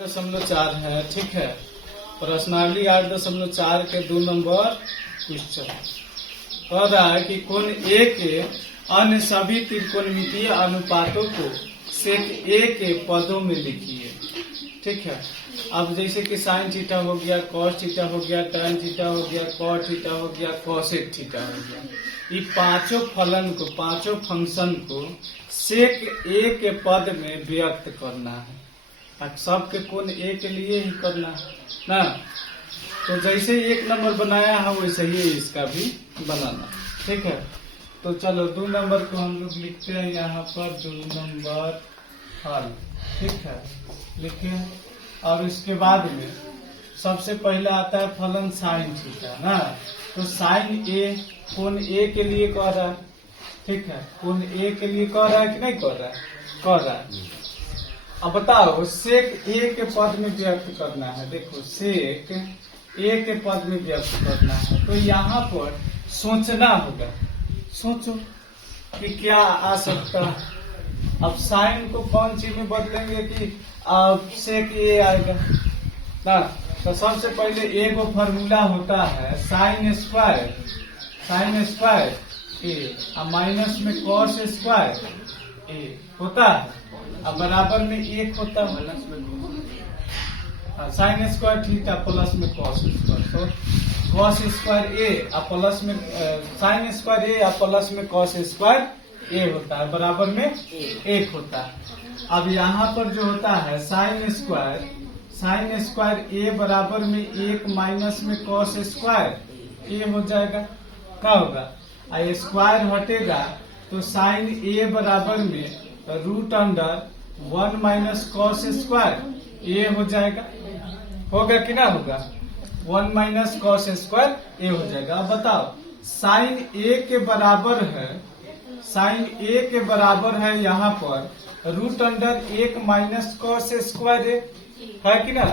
8.4 है, ठीक है। प्रश्नावली 8.4 के 2 नंबर क्वेश्चन कह रहा है कि कोण ए के अन्य सभी त्रिकोणमितीय अनुपातों को सेक ए के पदों में लिखिए, ठीक है। अब जैसे कि साइन थीटा हो गया, कॉस थीटा हो गया, टैन थीटा हो गया, कॉट थीटा हो गया, कोसेक थीटा हो गया, ये पांचों फलन को, पांचों फंक्शन को सेक ए के पद में व्यक्त करना है। सबके कोण ए के लिए ही करना है ना। तो जैसे एक नंबर बनाया है वैसे ही इसका भी बनाना, ठीक है। तो चलो 2 नंबर को हम लोग लिखते हैं यहाँ पर 2 नंबर हल, ठीक है, लिखे। और इसके बाद में सबसे पहले आता है फलन साइन थीटा ना। तो साइन ए कोण ए के लिए कह रहा है, ठीक है, कोण ए के लिए कह रहा है कि नहीं कह रहा है, कह रहा है। अब बताओ सेक ए के पद में व्यक्त करना है। देखो सेक ए के पद में व्यक्त करना है तो यहाँ पर सोचना होगा, सोचो कि क्या आ सकता है। अब साइन को कौन चीज में बदलेंगे कि अब सेक ए आएगा ना। तो सबसे पहले ए को फॉर्मूला होता है साइन स्क्वायर, साइन स्क्वायर ए माइनस में कॉस स्क्वायर ए होता है, अब बराबर में 1 होता है साइन स्क्वायर थीटा प्लस में कॉस स्क्वायर। तो कॉस स्क्वायर ए प्लस में साइन स्क्वायर ए प्लस में कॉस स्क्वायर ए होता है, बराबर में 1 होता है। अब यहाँ पर जो होता है साइन स्क्वायर ए बराबर में 1 माइनस में कॉस स्क्वायर ए हो जाएगा। क्या होगा, स्क्वायर हटेगा तो साइन ए बराबर में root under 1 minus cos square A हो जाएगा। होगा कि ना होगा, 1 माइनस कॉस स्क्वायर ए हो जाएगा। अब बताओ साइन ए के बराबर है, साइन ए के बराबर है यहाँ पर root under 1 minus cos square A है कि ना।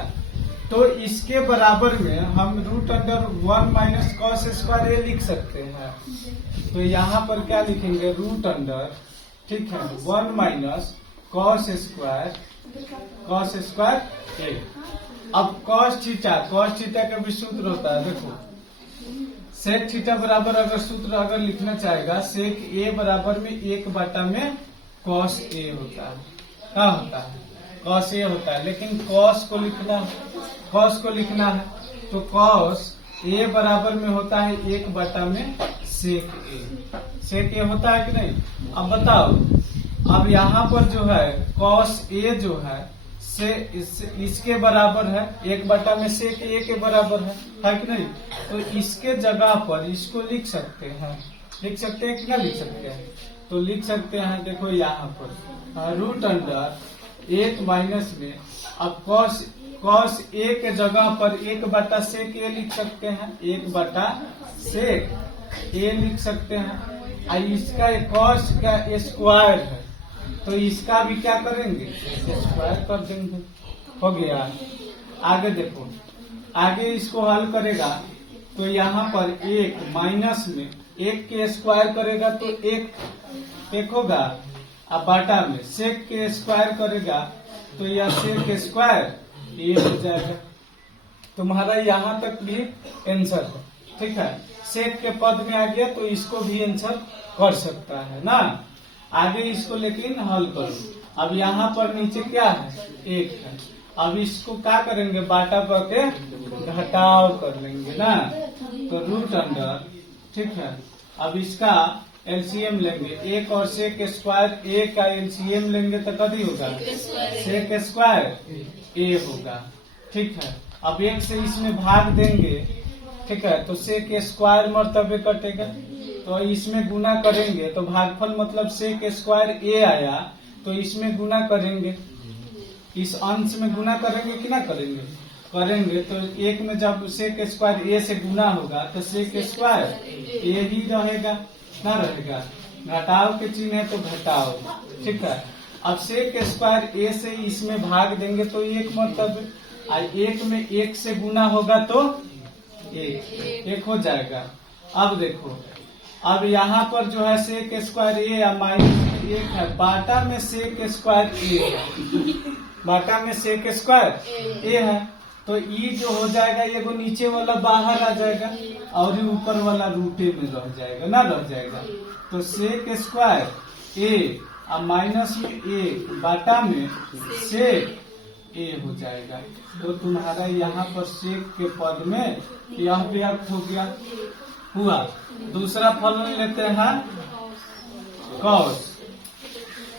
तो इसके बराबर में हम root under 1 minus cos square A लिख सकते हैं। तो यहाँ पर क्या लिखेंगे, रूट अंडर, ठीक है, 1 माइनस कॉस स्क्वायर ए। अब कॉस थीटा का भी सूत्र होता है। देखो सेक थीटा बराबर अगर सूत्र अगर लिखना चाहेगा सेक ए बराबर में 1 बटा में कॉस ए होता है। क्या होता है, कॉस ए होता है। लेकिन कॉस को लिखना है तो कॉस ए बराबर में होता है 1 बटा में सेक ए। सेक ए होता है कि नहीं। अब बताओ, अब यहाँ पर जो है कॉस ए जो है से इसके बराबर है 1 बटा में सेक ए के बराबर है कि नहीं। तो इसके जगह पर इसको लिख सकते हैं कि ना लिख सकते हैं। तो लिख सकते हैं, देखो यहाँ पर रूट अंडर 1 माइनस में, अब कॉस ए के जगह पर 1 बटा सेक ए लिख सकते हैं, 1 बटा सेक ए लिख सकते हैं। इसका कॉस का स्क्वायर है तो इसका भी क्या करेंगे, स्क्वायर कर देंगे, हो गया। आगे देखो, आगे इसको हल करेगा तो यहाँ पर 1 माइनस में 1 के स्क्वायर करेगा तो 1 होगा। अब बाटा में सेक के स्क्वायर करेगा तो यह सेक स्क्वायर ये हो जाएगा। तुम्हारा यहाँ तक भी आंसर है, ठीक है। सेक के पद में आ गया तो इसको भी आंसर कर सकता है ना। आगे इसको लेकिन हल करो। अब यहाँ पर नीचे क्या है, 1 है। अब इसको क्या करेंगे, बाटा करके घटाव कर लेंगे ना। तो रूट अंडर, ठीक है, अब इसका एलसीएम लेंगे, 1 और सेक स्क्वायर ए का एलसीएम लेंगे तो कभी होगा सेक स्क्वायर ए होगा, ठीक है। अब 1 से इसमें भाग देंगे, ठीक है, तो सेक स्क्वायर मर्तबे कटेगा। तो इसमें गुना करेंगे तो भागफल मतलब सेक स्क्वायर ए आया तो इसमें गुना करेंगे, इस अंश में गुना करेंगे कि ना करेंगे। तो 1 में जब सेक स्क्वायर ए से गुना होगा तो सेक स्क्वायर ए ही रहेगा ना, रहेगा। घटाव के चिन्ह है तो घटाव, ठीक है। अब सेक स्क्वायर ए से इसमें भाग देंगे तो 1 मतलब 1 में 1 से गुना होगा तो 1 हो जाएगा। अब देखो, अब यहाँ पर जो है सेक स्क्वायर ए या माइनस 1 है, बाटा में सेक स्क्वायर ए है बाटा में सेक स्क्वायर ए है, तो ई जो हो जाएगा ये वो नीचे वाला बाहर आ जाएगा और ये ऊपर वाला रूट ए में रह जाएगा ना, रह जाएगा। तो सेक स्क्वायर ए और माइनस में एक बाटा में सेक ए हो जाएगा। तो तुम्हारा यहाँ पर सेक के पद में यह व्यक्त हो गया हुआ। दूसरा फलन लेते हैं कॉस,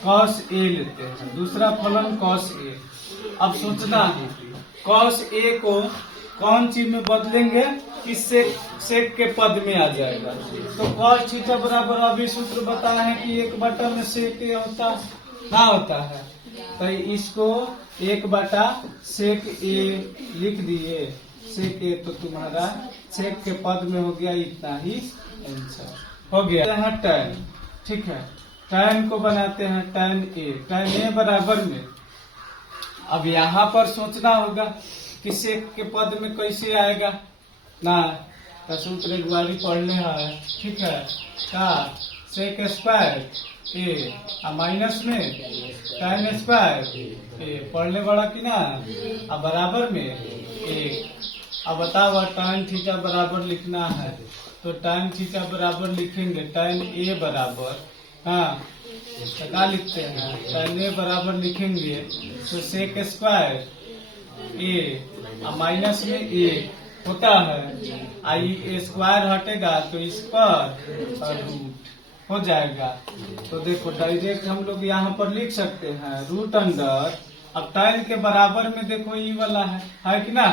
कॉस ए लेते हैं, दूसरा फलन कॉस ए। अब सोचना है कॉस ए को कौन चीज में बदलेंगे कि सेक के पद में आ जाएगा। तो कॉस थीटा बराबर अभी सूत्र बताया है कि एक बटा में सेक ए होता ना होता है, तो इसको एक बटा सेक ए लिख दिए, सेक ए, तो तुम्हारा सेक के पद में हो गया इतना ही आंसर हो गया है tan। ठीक है, tan को बनाते हैं tan ए बराबर में, अब यहाँ पर सोचना होगा कि सेक के पद में कैसे आएगा ना, तो सूत्र एक बार पढ़ ले है। ठीक है, का सेक स्क्वायर ए माइनस में tan स्क्वायर ए पढ़ ले बड़ा की ना, अब बराबर में एक। अब बताओ tan थीटा बराबर लिखना है, तो tan थीटा बराबर लिखेंगे tan ए बराबर, हाँ तो क्या लिखते हैं tan ए बराबर लिखेंगे तो सेक स्क्वायर ए माइनस में एक होता है, आई स्क्वायर हटेगा तो इस पर रूट हो जाएगा। तो देखो डायरेक्ट हम लोग यहाँ पर लिख सकते हैं रूट अंडर, अब tan के बराबर में देखो ई वाला है कि ना,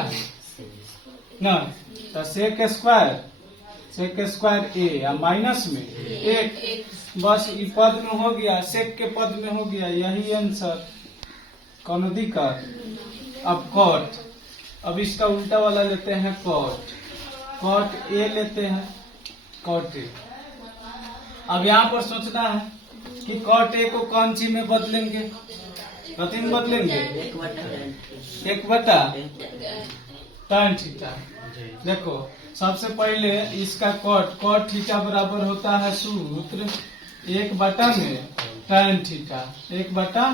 तो सेक स्क्वायर ए माइनस में एक, बस ई पद में हो गया, सेक के पद में हो गया, यही आंसर, कौन दिक्कत। अब कॉट, अब इसका उल्टा वाला लेते हैं कॉट, कॉट ए लेते हैं, कॉट ए। अब यहाँ पर सोचना है कि कॉट ए को कौन सी में बदलेंगे, प्रति में बदलेंगे एक बटा tan थीटा। देखो सबसे पहले इसका कॉट थीटा बराबर होता है सूत्र एक बटा में tan थीटा, एक बटा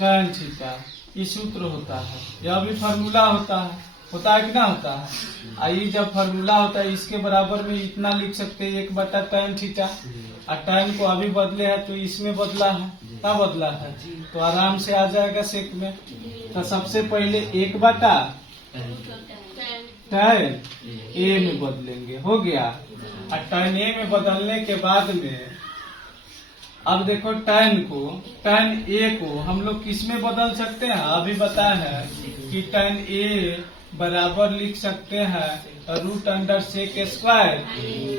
tan थीटा, ये सूत्र होता है, यह भी फार्मूला होता है कि ना होता है। आई जब फार्मूला होता है इसके बराबर में इतना लिख सकते हैं एक बटा tan थीटा, और tan को अभी बदले है तो इसमें बदला है, क्या बदला है, तो आराम से आ जाएगा सेक में। तो सबसे पहले एक बटा tan ए में बदलेंगे, हो गया। और tan ए में बदलने के बाद में अब देखो tan ए को हम लोग किस में बदल सकते हैं, अभी बताया है कि tan ए बराबर लिख सकते हैं रूट अंडर सेक स्क्वायर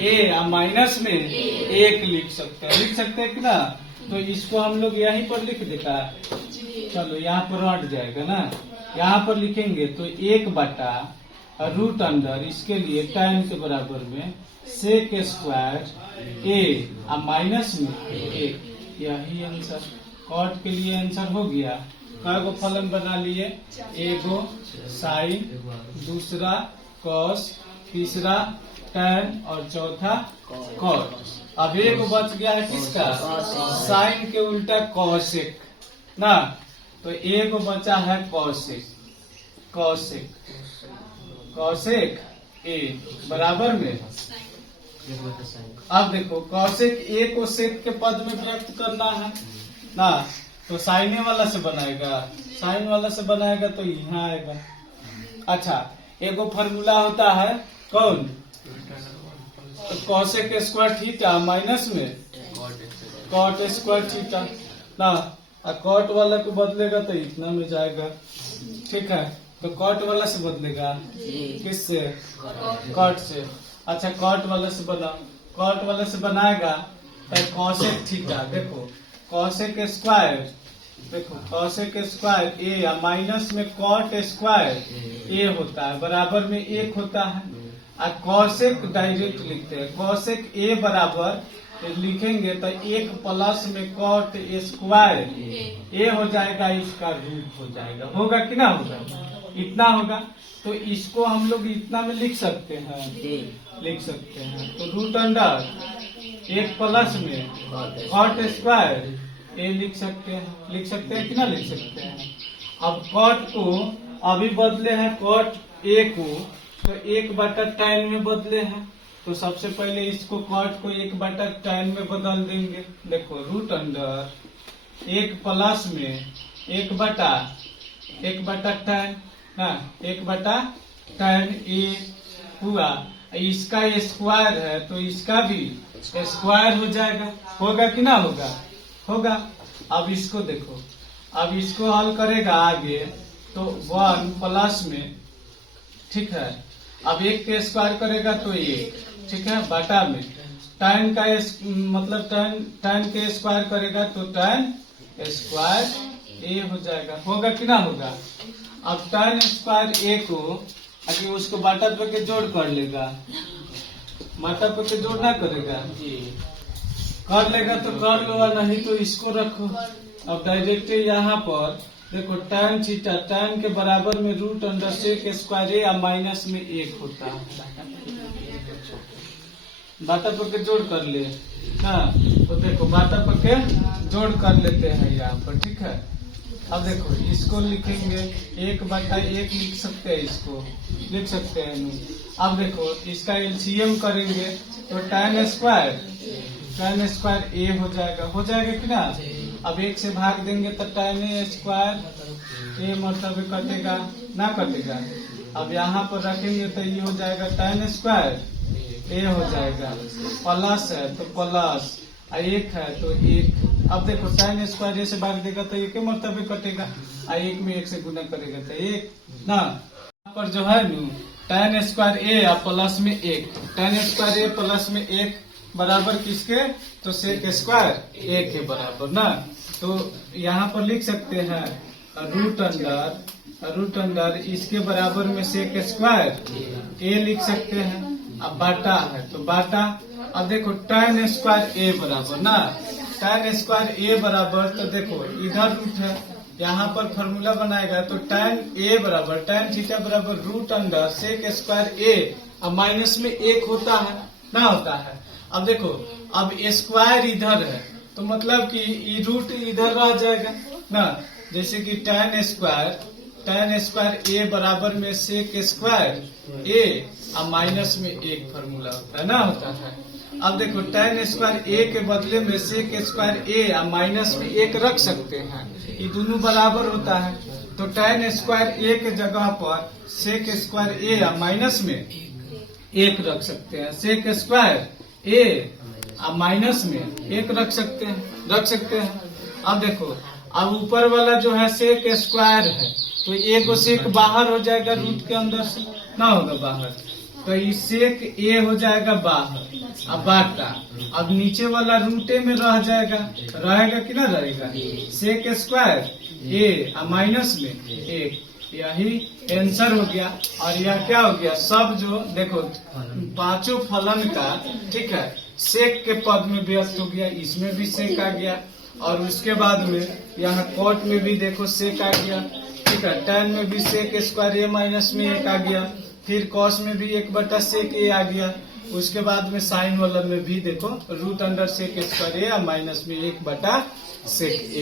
ए माइनस में एक लिख सकते हैं कि ना। तो इसको हम लोग यहीं पर लिख देता, चलो यहाँ पर हट जाएगा ना, यहाँ पर लिखेंगे तो एक बटा रूट अंडर इसके लिए tan के बराबर में सेक स्क्वायर ए माइनस में एक, यही आंसर, कॉट के लिए आंसर हो गया। कई फलन बना लिए, एगो साइन, दूसरा कॉस, तीसरा tan और चौथा कॉट। अब एक बच गया है किसका, साइन के उल्टा कॉसेक ना, तो एक बचा है कॉसेक ए बराबर में। अब देखो कॉसेक ए को सेक के पद में व्यक्त करना है ना, तो साइने वाला से बनाएगा, साइन वाला से बनाएगा तो यहाँ आएगा। अच्छा, एगो फार्मूला होता है कौन, तो कॉसेक स्क्वायर थीटा माइनस में कॉट स्क्वायर थीटा ना, कॉट वाला को बदलेगा तो इतना में जाएगा। ठीक है, तो कॉट वाला से बदलेगा किससे, कॉट से। अच्छा, कॉट वाला से बनाओ, कॉट वाला से बनाएगा तो कॉसेक थीटा, देखो कॉसेक स्क्वायर, देखो कॉसेक स्क्वायर ए माइनस में कॉट स्क्वायर ए होता है, बराबर में एक होता है, और कॉसेक डायरेक्ट लिखते हैं, कॉसेक ए बराबर लिखेंगे तो एक प्लस में कॉट स्क्वायर ए हो जाएगा, इसका रूट हो जाएगा, होगा कि ना होगा, इतना होगा। तो इसको हम लोग इतना में लिख सकते हैं, तो रूट अंडर एक प्लस में कॉट स्क्वायर ए लिख सकते हैं कि ना लिख सकते हैं। अब कॉट को अभी बदले हैं कॉट ए को, तो 1/tan में बदले हैं। तो सबसे पहले इसको कॉट को 1/tan में बदल देंगे। देखो रूट अंडर 1 प्लस में 1/tan ना 1/tan ए हुआ। इसका स्क्वायर है तो इसका भी स्क्वायर हो जाएगा। होगा कि ना होगा? होगा। अब इसको देखो, अब इसको हल करेगा आगे तो 1 प्लस में, ठीक है, अब 1 के स्क्वायर करेगा तो 1, ठीक है, बटा में tan का मतलब tan के स्क्वायर करेगा तो tan स्क्वायर ए हो जाएगा। होगा कि ना होगा? अब tan स्क्वायर ए को आगे उसको बाटा पे के जोड़ कर लेगा, बाटा पे के जोड़ ना करेगा जी, कर लेगा तो कर लो, नहीं तो इसको रखो। अब डायरेक्ट यहाँ पर देखो tan थीटा tan के बराबर में रूट अंडर सेक स्क्वायर ए या माइनस में 1 होता है। बाटा पर के जोड़ कर ले, हाँ, तो देखो बाटा पर के जोड़ कर लेते हैं यहाँ पर, ठीक है। अब देखो इसको लिखेंगे 1/1 लिख सकते हैं, इसको लिख सकते हैं। अब देखो इसका एलसीएम करेंगे तो tan स्क्वायर ए हो जाएगा। हो जाएगा कि ना? अब 1 से भाग देंगे तो tan स्क्वायर ए मतलब कटेगा ना कटेगा। अब यहाँ पर रखेंगे तो ये हो जाएगा tan स्क्वायर ए हो जाएगा। प्लस है तो प्लस, 1 है तो 1। अब देखो tan स्क्वायर ए से भाग देगा तो 1 के मरतबे कटेगा, 1 में 1 से गुना करेगा तो 1 ना। यहाँ पर जो है नु tan स्क्वायर ए या प्लस में 1, tan स्क्वायर ए प्लस में 1 बराबर किसके? तो सेक स्क्वायर ए के बराबर ना। तो यहाँ पर लिख सकते हैं रूट अंडर इसके बराबर में सेक स्क्वायर ए लिख सकते हैं। अब बाटा है तो बाटा, अब देखो tan स्क्वायर ए बराबर ना, tan स्क्वायर ए बराबर, तो देखो इधर रूट है, यहाँ पर फॉर्मूला बनाएगा तो tan ए बराबर tan थीटा बराबर रूट अंडर सेक स्क्वायर ए अब माइनस में 1 होता है ना, होता है। अब देखो अब स्क्वायर इधर है तो मतलब कि रूट इधर रह जाएगा ना, जैसे कि tan स्क्वायर ए बराबर में सेक स्क्वायर ए अब माइनस में 1 फॉर्मूला होता है ना, होता है। अब देखो tan स्क्वायर ए के बदले में सेक स्क्वायर ए अब माइनस में 1 रख सकते हैं, ये दोनों बराबर होता है। तो tan स्क्वायर ए के जगह पर सेक स्क्वायर ए अब माइनस में 1 रख सकते हैं, सेक स्क्वायर ए अब माइनस में 1 रख सकते हैं। अब देखो अब ऊपर वाला जो है सेक स्क्वायर है तो एक सेक बाहर हो जाएगा, रूट के अंदर से ना होगा बाहर, तो इस सेक ए हो जाएगा बाहर। अब बाटा, अब नीचे वाला रूटे में रह जाएगा, रहेगा कि ना रहेगा, सेक स्क्वायर ए अब माइनस में 1, यही आंसर हो गया। और यह क्या हो गया, सब जो देखो पांचों फलन का, ठीक है, सेक के पद में व्यस्त हो गया, इसमें भी सेक आ गया, और उसके बाद में यहाँ कॉट में भी देखो सेक आ गया, ठीक है, tan में भी सेक स्क्वायर ए माइनस में 1 आ गया, फिर कॉस में भी 1/सेक ए आ गया, उसके बाद में साइन वाला में भी देखो रूट अंडर सेक स्क्वायर ए माइनस में 1/सेक ए।